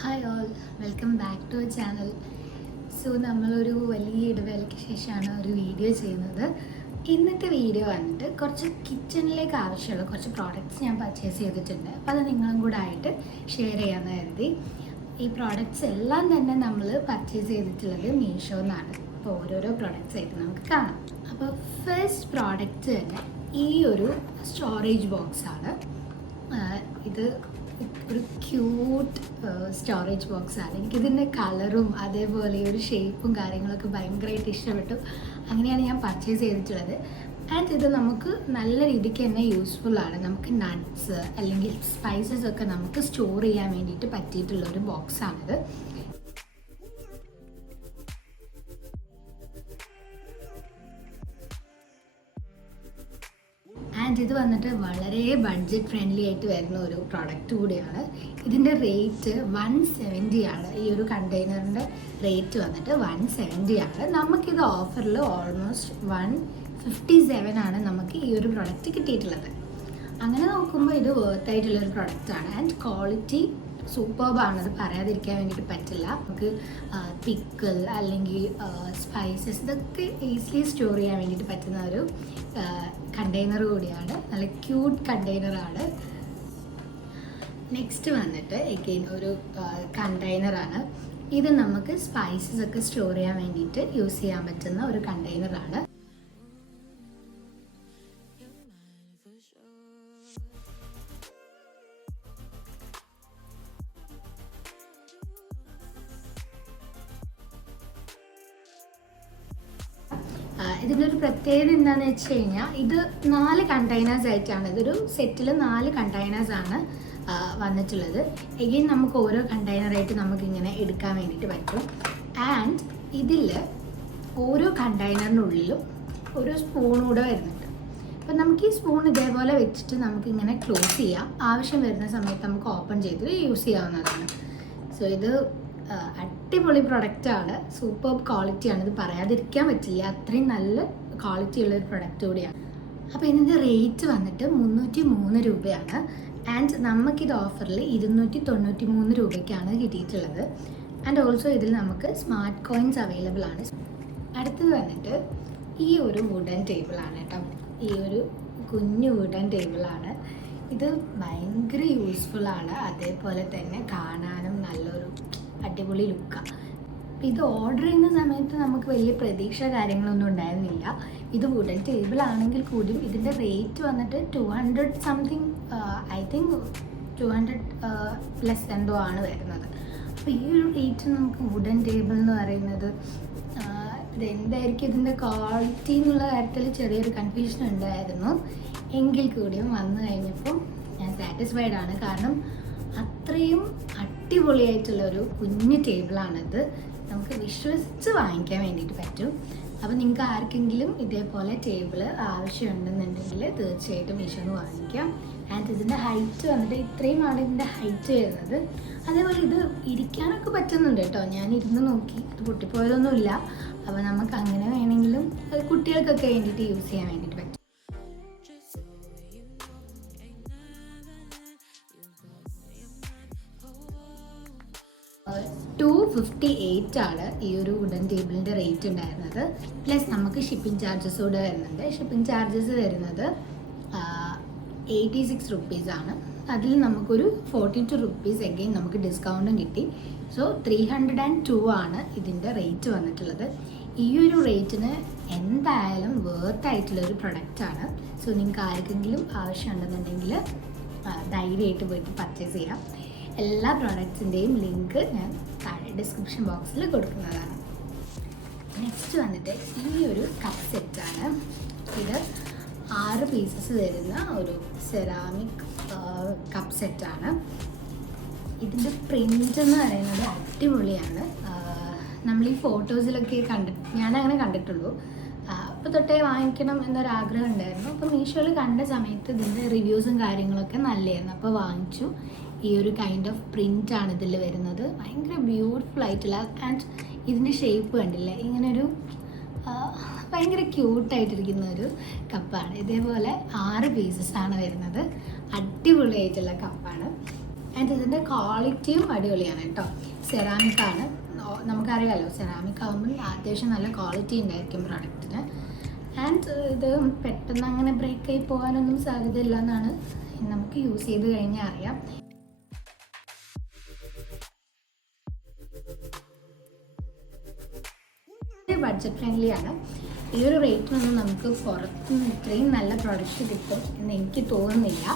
Hi all, welcome back to our channel. So നമ്മളൊരു വലിയ ഇടവേളയ്ക്ക് ശേഷമാണ് ഒരു വീഡിയോ ചെയ്യുന്നത്. ഇന്നത്തെ വീഡിയോ വന്നിട്ട് കുറച്ച് കിച്ചണിലേക്ക് ആവശ്യമുള്ള കുറച്ച് പ്രോഡക്റ്റ്സ് ഞാൻ പർച്ചേസ് ചെയ്തിട്ടുണ്ട്. അപ്പോൾ അത് നിങ്ങളും കൂടെ ആയിട്ട് ഷെയർ ചെയ്യാമെന്ന് കരുതി. ഈ പ്രോഡക്റ്റ്സ് എല്ലാം തന്നെ നമ്മൾ പർച്ചേസ് ചെയ്തിട്ടുള്ളത് മീഷോ എന്നാണ്. അപ്പോൾ ഓരോരോ പ്രോഡക്റ്റ്സ് ആയിട്ട് നമുക്ക് കാണാം. അപ്പോൾ ഫസ്റ്റ് പ്രോഡക്റ്റ് തന്നെ ഈ ഒരു സ്റ്റോറേജ് ബോക്സാണ്. ഇത് ഒരു ക്യൂട്ട് സ്റ്റോറേജ് ബോക്സാണ്. എനിക്കിതിൻ്റെ കളറും അതേപോലെ ഒരു ഷേപ്പും കാര്യങ്ങളൊക്കെ ഭയങ്കരമായിട്ട് ഇഷ്ടപ്പെട്ടു. അങ്ങനെയാണ് ഞാൻ പർച്ചേസ് ചെയ്തിട്ടുള്ളത്. ആൻഡ് ഇത് നമുക്ക് നല്ല രീതിക്ക് തന്നെ യൂസ്ഫുള്ളാണ്. നമുക്ക് നട്ട്സ് അല്ലെങ്കിൽ സ്പൈസസ് ഒക്കെ നമുക്ക് സ്റ്റോർ ചെയ്യാൻ വേണ്ടിയിട്ട് പറ്റിയിട്ടുള്ളൊരു ബോക്സാണിത്. ആൻഡ് ഇത് വന്നിട്ട് വളരെ ബഡ്ജറ്റ് ഫ്രണ്ട്ലി ആയിട്ട് വരുന്ന ഒരു പ്രോഡക്റ്റ് കൂടിയാണ്. ഇതിൻ്റെ റേറ്റ് 170 ആണ്. ഈ ഒരു കണ്ടെയ്നറിൻ്റെ റേറ്റ് വന്നിട്ട് 170 ആണ്. നമുക്കിത് ഓഫറിൽ ഓൾമോസ്റ്റ് 157 ആണ് നമുക്ക് ഈ ഒരു പ്രൊഡക്റ്റ് കിട്ടിയിട്ടുള്ളത്. അങ്ങനെ നോക്കുമ്പോൾ ഇത് വർത്ത് ആയിട്ടുള്ളൊരു പ്രൊഡക്റ്റാണ്. ആൻഡ് ക്വാളിറ്റി സൂപ്പർബാണ്, അത് പറയാതിരിക്കാൻ വേണ്ടിയിട്ട് പറ്റില്ല. നമുക്ക് പിക്കിൾ അല്ലെങ്കിൽ സ്പൈസസ് ഇതൊക്കെ ഈസിലി സ്റ്റോർ ചെയ്യാൻ വേണ്ടിയിട്ട് പറ്റുന്ന ഒരു കണ്ടെയ്നർ കൂടിയാണ്. നല്ല ക്യൂട്ട് കണ്ടെയ്നറാണ്. നെക്സ്റ്റ് വന്നിട്ട് എഗെയിൻ ഒരു കണ്ടെയ്നറാണ്. ഇത് നമുക്ക് സ്പൈസസ് ഒക്കെ സ്റ്റോർ ചെയ്യാൻ വേണ്ടിയിട്ട് യൂസ് ചെയ്യാൻ പറ്റുന്ന ഒരു കണ്ടെയ്നറാണ്. ഇതിൻ്റെ ഒരു പ്രത്യേകത എന്താണെന്ന് വെച്ച് കഴിഞ്ഞാൽ ഇത് 4 കണ്ടെയ്നേഴ്സ് ആയിട്ടാണ്. ഇതൊരു സെറ്റിൽ 4 കണ്ടെയ്നേഴ്സാണ് വന്നിട്ടുള്ളത്. എഗെയിൻ നമുക്ക് ഓരോ കണ്ടെയ്നറായിട്ട് നമുക്കിങ്ങനെ എടുക്കാൻ വേണ്ടിയിട്ട് പറ്റും. ആൻഡ് ഇതിൽ ഓരോ കണ്ടെയ്നറിനുള്ളിലും ഒരു സ്പൂൺ കൂടെ വരുന്നുണ്ട്. അപ്പം നമുക്ക് ഈ സ്പൂൺ ഇതേപോലെ വെച്ചിട്ട് നമുക്കിങ്ങനെ ക്ലോസ് ചെയ്യാം. ആവശ്യം വരുന്ന സമയത്ത് നമുക്ക് ഓപ്പൺ ചെയ്ത് യൂസ് ചെയ്യാവുന്നതാണ്. സോ ഇത് അടിപൊളി പ്രൊഡക്റ്റാണ്. സൂപ്പർ ക്വാളിറ്റിയാണ്, ഇത് പറയാതിരിക്കാൻ പറ്റില്ല. അത്രയും നല്ല ക്വാളിറ്റി ഉള്ളൊരു പ്രൊഡക്റ്റ് കൂടിയാണ്. അപ്പോൾ ഇതിൻ്റെ റേറ്റ് വന്നിട്ട് 303 രൂപയാണ്. ആൻഡ് നമുക്കിത് ഓഫറിൽ 293 രൂപയ്ക്കാണ് കിട്ടിയിട്ടുള്ളത്. ആൻഡ് ഓൾസോ ഇതിൽ നമുക്ക് സ്മാർട്ട് കോയിൻസ് അവൈലബിൾ ആണ്. അടുത്തത് വന്നിട്ട് ഈ ഒരു വുഡൻ ടേബിളാണ് കേട്ടോ. ഈ ഒരു കുഞ്ഞു വുഡൻ ടേബിളാണ്. ഇത് ഭയങ്കര യൂസ്ഫുള്ളാണ്. അതേപോലെ തന്നെ കാണാനും നല്ലൊരു അടിപൊളി ലുക്കാണ്. അപ്പം ഇത് ഓർഡർ ചെയ്യുന്ന സമയത്ത് നമുക്ക് വലിയ പ്രതീക്ഷ കാര്യങ്ങളൊന്നും ഉണ്ടായിരുന്നില്ല. ഇത് വുഡൻ ടേബിൾ ആണെങ്കിൽ കൂടിയും ഇതിൻ്റെ റേറ്റ് വന്നിട്ട് 200 സംതിങ്, ഐ തിങ്ക് 200 പ്ലസ് എന്തോ ആണ് വരുന്നത്. അപ്പോൾ ഈ ഒരു റേറ്റ് നമുക്ക് വുഡൻ ടേബിൾ എന്ന് പറയുന്നത് ഇതെന്തായിരിക്കും ഇതിൻ്റെ ക്വാളിറ്റി എന്നുള്ള കാര്യത്തിൽ ചെറിയൊരു കൺഫ്യൂഷൻ ഉണ്ടായിരുന്നു. എങ്കിൽ കൂടിയും വന്നു കഴിഞ്ഞപ്പോൾ ഞാൻ സാറ്റിസ്ഫൈഡ് ആണ്. കാരണം അത്രയും അടിപൊളിയായിട്ടുള്ളൊരു കുഞ്ഞു ടേബിളാണിത്. നമുക്ക് വിശ്വസിച്ച് വാങ്ങിക്കാൻ വേണ്ടിയിട്ട് പറ്റും. അപ്പോൾ നിങ്ങൾക്ക് ആർക്കെങ്കിലും ഇതേപോലെ ടേബിൾ ആവശ്യമുണ്ടെന്നുണ്ടെങ്കിൽ തീർച്ചയായിട്ടും മീഷോന്ന് വാങ്ങിക്കാം. ആൻഡ് ഇതിൻ്റെ ഹൈറ്റ് വന്നിട്ട് ഇത്രയുമാണ് ഇതിൻ്റെ ഹൈറ്റ് വരുന്നത്. അതേപോലെ ഇത് ഇരിക്കാനൊക്കെ പറ്റുന്നുണ്ട് കേട്ടോ. ഞാൻ ഇരുന്ന് നോക്കി, ഇത് പൊട്ടിപ്പോയതൊന്നുമില്ല. അപ്പോൾ നമുക്ക് അങ്ങനെ വേണമെങ്കിലും കുട്ടികൾക്കൊക്കെ വേണ്ടിയിട്ട് യൂസ് ചെയ്യാൻ വേണ്ടിയിട്ട് പറ്റും. 258 ആണ് ഈ ഒരു വുഡൻ ടേബിളിൻ്റെ റേറ്റ് ഉണ്ടായിരുന്നത്. പ്ലസ് നമുക്ക് ഷിപ്പിംഗ് ചാർജസ് കൂടെ വരുന്നുണ്ട്. ഷിപ്പിംഗ് ചാർജസ് വരുന്നത് 86 റുപ്പീസാണ്. അതിൽ നമുക്കൊരു 42 റുപ്പീസ് എഗെയിൻ നമുക്ക് ഡിസ്കൗണ്ടും കിട്ടി. സോ 302 ആണ് ഇതിൻ്റെ റേറ്റ് വന്നിട്ടുള്ളത്. ഈ ഒരു റേറ്റിന് എന്തായാലും വേർത്ത് ആയിട്ടുള്ളൊരു പ്രൊഡക്റ്റാണ്. സോ നിങ്ങൾക്ക് ആർക്കെങ്കിലും ആവശ്യമുണ്ടെന്നുണ്ടെങ്കിൽ ധൈര്യമായിട്ട് പോയിട്ട് പർച്ചേസ് ചെയ്യാം. എല്ലാ പ്രോഡക്റ്റ്സിൻ്റെയും ലിങ്ക് ഞാൻ താഴെ ഡിസ്ക്രിപ്ഷൻ ബോക്സിൽ കൊടുക്കുന്നതാണ്. നെക്സ്റ്റ് വന്നിട്ട് ഈ ഒരു കപ്പ് സെറ്റാണ്. ഇത് 6 പീസസ് വരുന്ന ഒരു സെറാമിക് കപ്പ് സെറ്റാണ്. ഇതിൻ്റെ പ്രിൻ്റ് എന്ന് പറയുന്നത് അടിപൊളിയാണ്. നമ്മൾ ഈ ഫോട്ടോസിലൊക്കെ ഞാനങ്ങനെ കണ്ടിട്ടുള്ളൂ. അപ്പോൾ തൊട്ടേ വാങ്ങിക്കണം എന്നൊരാഗ്രഹം ഉണ്ടായിരുന്നു. അപ്പോൾ മീഷോയിൽ കണ്ട സമയത്ത് ഇതിൻ്റെ റിവ്യൂസും കാര്യങ്ങളൊക്കെ നല്ലതായിരുന്നു. അപ്പോൾ വാങ്ങിച്ചു. ഈ ഒരു കൈൻഡ് ഓഫ് പ്രിൻ്റാണ് ഇതിൽ വരുന്നത്. ഭയങ്കര ബ്യൂട്ടിഫുൾ ആയിട്ടുള്ള, ആൻഡ് ഇതിൻ്റെ ഷേപ്പ് കണ്ടില്ലേ, ഇങ്ങനൊരു ഭയങ്കര ക്യൂട്ടായിട്ടിരിക്കുന്ന ഒരു കപ്പാണ്. ഇതേപോലെ 6 പീസസ് ആണ് വരുന്നത്. അടിപൊളിയായിട്ടുള്ള കപ്പാണ്. ആൻഡ് ഇതിൻ്റെ ക്വാളിറ്റിയും അടിപൊളിയാണ് കേട്ടോ. സെറാമിക് ആണ്, നമുക്കറിയാമല്ലോ സെറാമിക് ആകുമ്പോൾ അത്യാവശ്യം നല്ല ക്വാളിറ്റി ഉണ്ടായിരിക്കും പ്രൊഡക്റ്റിന്. ആൻഡ് ഇത് പെട്ടെന്ന് അങ്ങനെ ബ്രേക്കായി പോകാനൊന്നും സാധ്യതയില്ല എന്നാണ് നമുക്ക് യൂസ് ചെയ്ത് കഴിഞ്ഞാൽ അറിയാം. ബഡ്ജറ്റ് ഫ്രണ്ട്ലി ആണ്. ഈ ഒരു റേറ്റിനൊന്നും നമുക്ക് പുറത്തുനിന്ന് ഇത്രയും നല്ല പ്രൊഡക്റ്റ് കിട്ടും എന്ന് എനിക്ക് തോന്നുന്നില്ല.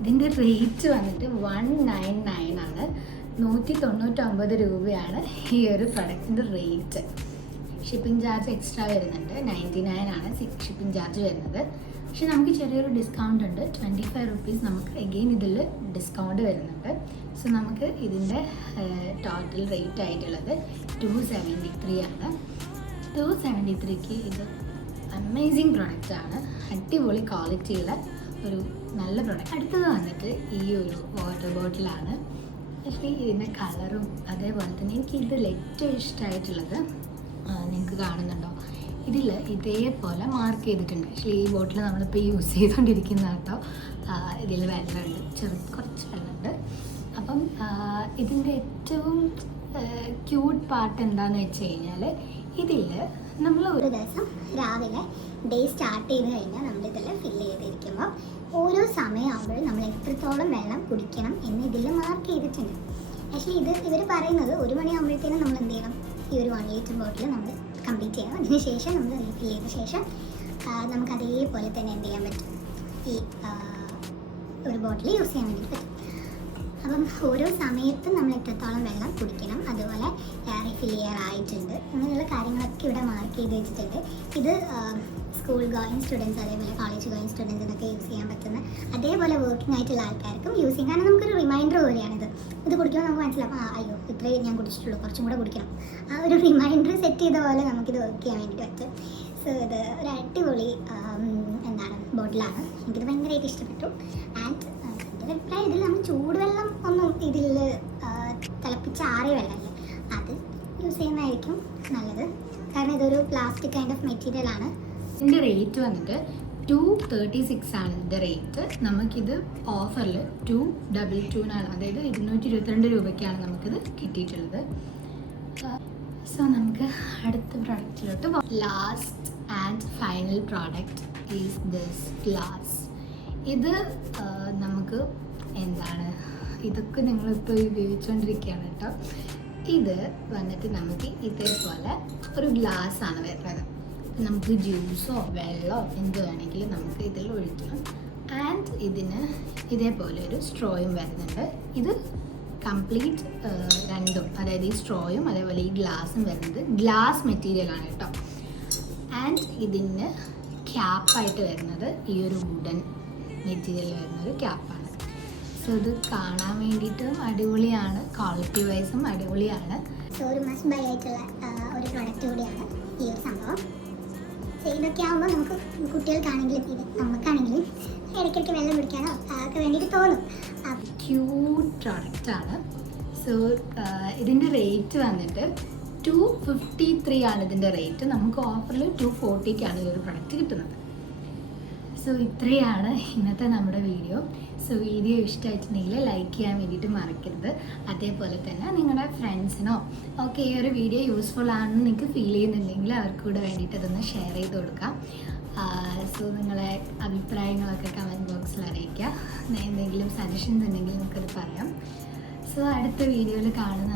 ഇതിൻ്റെ റേറ്റ് വന്നിട്ട് 199 ആണ്, 199 രൂപയാണ് ഈ ഒരു പ്രൊഡക്റ്റിൻ്റെ റേറ്റ്. ഷിപ്പിംഗ് ചാർജ് എക്സ്ട്രാ വരുന്നുണ്ട്, 99 ആണ് ഷിപ്പിംഗ് ചാർജ് വരുന്നത്. പക്ഷെ നമുക്ക് ചെറിയൊരു ഡിസ്കൗണ്ട് ഉണ്ട്, 25 റുപ്പീസ് നമുക്ക് എഗെയിൻ ഇതിൽ ഡിസ്കൗണ്ട് വരുന്നുണ്ട്. സോ നമുക്ക് ഇതിൻ്റെ ടോട്ടൽ റേറ്റ് ആയിട്ടുള്ളത് 273 ആണ്. 273ക്ക് ഇത് അമേസിങ് പ്രൊഡക്റ്റാണ്, അടിപൊളി ക്വാളിറ്റിയുള്ള ഒരു നല്ല പ്രൊഡക്റ്റ്. അടുത്തത് വന്നിട്ട് ഈ ഒരു വാട്ടർ ബോട്ടിലാണ്. ആക്ച്വലി ഇതിൻ്റെ കളറും അതേപോലെ തന്നെ എനിക്ക് ഇതിൽ ഏറ്റവും ഇഷ്ടമായിട്ടുള്ളത് നിങ്ങൾക്ക് കാണുന്നുണ്ടോ, ഇതിൽ ഇതേപോലെ മാർക്ക് ചെയ്തിട്ടുണ്ട്. ആക്ച്വലി ഈ ബോട്ടിൽ നമ്മളിപ്പോൾ യൂസ് ചെയ്തുകൊണ്ടിരിക്കുന്ന കേട്ടോ. ഇതിൽ വെള്ളമുണ്ട്, കുറച്ച് വെള്ളമുണ്ട്. അപ്പം ഇതിൻ്റെ ഏറ്റവും ക്യൂട്ട് പാർട്ട് എന്താണെന്ന് വെച്ച് കഴിഞ്ഞാൽ ഇതിൽ നമ്മൾ ഒരു ദിവസം രാവിലെ ഡേ സ്റ്റാർട്ട് ചെയ്ത് കഴിഞ്ഞാൽ നമ്മളിതിൽ ഫില്ല് ചെയ്തിരിക്കുമ്പോൾ ഓരോ സമയമാകുമ്പോഴും നമ്മൾ എത്രത്തോളം വെള്ളം കുടിക്കണം എന്ന് ഇതിൽ മാർക്ക് ചെയ്തിട്ടുണ്ട്. ആക്ച്വലി ഇത് ഇവർ പറയുന്നത് 1 മണിയാകുമ്പോഴത്തേനും നമ്മൾ എന്ത് ചെയ്യണം, ഈ ഒരു 1 ലിറ്റർ ബോട്ടിൽ നമ്മൾ കംപ്ലീറ്റ് ചെയ്യണം. അതിന് ശേഷം നമ്മൾ റീഫിൽ ചെയ്ത ശേഷം നമുക്ക് അതേപോലെ തന്നെ എന്ത് ചെയ്യാൻ പറ്റും, ഈ ഒരു ബോട്ടിൽ യൂസ് ചെയ്യാൻ വേണ്ടി പറ്റും. അപ്പം ഓരോ സമയത്തും നമ്മൾ എത്രത്തോളം വെള്ളം കുടിക്കണം, അതുപോലെ റീഫിൽ ചെയ്യാറായിട്ടുണ്ട്, അങ്ങനെയുള്ള കാര്യങ്ങളൊക്കെ ഇവിടെ മാർക്ക് ചെയ്ത് വെച്ചിട്ടുണ്ട്. ഇത് സ്കൂൾ ഗോയിങ് സ്റ്റുഡൻസ് അതേപോലെ കോളേജ് ഗോയിങ് സ്റ്റുഡൻസിനൊക്കെ യൂസ് ചെയ്യാൻ പറ്റുന്ന, അതേപോലെ വർക്കിംഗ് ആയിട്ടുള്ള ആൾക്കാർക്കും യൂസ് ചെയ്യാം. കാരണം നമുക്കൊരു റിമൈൻഡർ പോലെയാണിത്. ഇത് കുടിക്കുമ്പോൾ നമുക്ക് മനസ്സിലാവും, അയ്യോ ഇത്രയും ഞാൻ കുടിച്ചിട്ടുള്ളൂ, കുറച്ചും കൂടെ കുടിക്കണം. ആ ഒരു റിമൈൻഡർ സെറ്റ് ചെയ്ത പോലെ നമുക്കിത് വർക്ക് ചെയ്യാൻ വേണ്ടിയിട്ട് പറ്റും. സോ ഇത് ഒരു അടിപൊളി ബോട്ടിലാണ്, എനിക്കിത് ഭയങ്കരമായിട്ട് ഇഷ്ടപ്പെട്ടു. ആൻഡ് എൻ്റെ അഭിപ്രായം ഇതിൽ നമ്മൾ ചൂടുവെള്ളം ഒന്നും ഇതിൽ തിളപ്പിച്ച ആറിയ വെള്ളമല്ലേ, അത് യൂസ് ചെയ്യുന്നതായിരിക്കും നല്ലത്. കാരണം ഇതൊരു പ്ലാസ്റ്റിക് കൈൻഡ് ഓഫ് മെറ്റീരിയൽ ആണ്. ഇതിൻ്റെ റേറ്റ് വന്നിട്ട് 236 ആണ് ഇതിൻ്റെ റേറ്റ്. നമുക്കിത് ഓഫറിൽ 222 അതായത് 222 രൂപയ്ക്കാണ് നമുക്കിത് കിട്ടിയിട്ടുള്ളത്. സോ നമുക്ക് അടുത്ത പ്രോഡക്റ്റിലോട്ട് പോകാം. Last and final product is this glass. ഇത് നമുക്ക് എന്താണ്, ഇതൊക്കെ നിങ്ങളിപ്പോൾ ഉപയോഗിച്ചുകൊണ്ടിരിക്കുകയാണ് കേട്ടോ. ഇത് വന്നിട്ട് നമുക്ക് ഇതേപോലെ ഒരു ഗ്ലാസ് ആണ് വരുന്നത്. നമുക്ക് ജ്യൂസോ വെള്ളമോ എന്ത് വേണമെങ്കിലും നമുക്ക് ഇതിൽ ഒഴിക്കണം. ആൻഡ് ഇതിന് ഇതേപോലെ ഒരു സ്ട്രോയും വരുന്നുണ്ട്. ഇത് കംപ്ലീറ്റ് രണ്ടും, അതായത് ഈ സ്ട്രോയും അതേപോലെ ഈ ഗ്ലാസും വരുന്നത് ഗ്ലാസ് മെറ്റീരിയലാണ് കേട്ടോ. ആൻഡ് ഇതിന് ക്യാപ്പായിട്ട് വരുന്നത് ഈ ഒരു വുഡൻ മെറ്റീരിയൽ വരുന്നൊരു ക്യാപ്പാണ്. സോ ഇത് കാണാൻ വേണ്ടിയിട്ടും അടിപൊളിയാണ്, ക്വാളിറ്റി വൈസും അടിപൊളിയാണ്. സോ ഒരു മസ്റ്റ് ബൈ ആയിട്ടുള്ള ഒരു പ്രോഡക്റ്റ് കൂടിയാണ് ഈ ഒരു സംഭവം. സോ ഇതൊക്കെ ആകുമ്പോൾ നമുക്ക് കുട്ടികൾക്കാണെങ്കിലും ഇത് നമുക്കാണെങ്കിലും ഇടയ്ക്കിടയ്ക്ക് വെള്ളം കുടിക്കാനോ ഒക്കെ വേണ്ടിയിട്ട് തോന്നും. ക്യൂട്ട് പ്രോഡക്റ്റാണ്. സോ ഇതിൻ്റെ റേറ്റ് വന്നിട്ട് 253 ആണ് ഇതിൻ്റെ റേറ്റ്. നമുക്ക് ഓഫറിൽ 240ക്കാണ് ഈ ഒരു പ്രൊഡക്റ്റ് കിട്ടുന്നത്. സോ ഇത്രയാണ് ഇന്നത്തെ നമ്മുടെ വീഡിയോ. സോ വീഡിയോ ഇഷ്ടമായിട്ടുണ്ടെങ്കിൽ ലൈക്ക് ചെയ്യാൻ വേണ്ടിയിട്ട് മറക്കരുത്. അതേപോലെ തന്നെ നിങ്ങളുടെ ഫ്രണ്ട്സിനോ ഒക്കെ ഈ ഒരു വീഡിയോ യൂസ്ഫുൾ ആണെന്ന് നിങ്ങൾക്ക് ഫീൽ ചെയ്യുന്നുണ്ടെങ്കിൽ അവർക്ക് കൂടെ വേണ്ടിയിട്ട് അതൊന്ന് ഷെയർ ചെയ്ത് കൊടുക്കാം. സോ നിങ്ങളെ അഭിപ്രായങ്ങളൊക്കെ കമൻറ്റ് ബോക്സിൽ അറിയിക്കുക. എന്തെങ്കിലും സജഷൻസ് ഉണ്ടെങ്കിൽ നമുക്കത് പറയാം. സോ അടുത്ത വീഡിയോയിൽ കാണും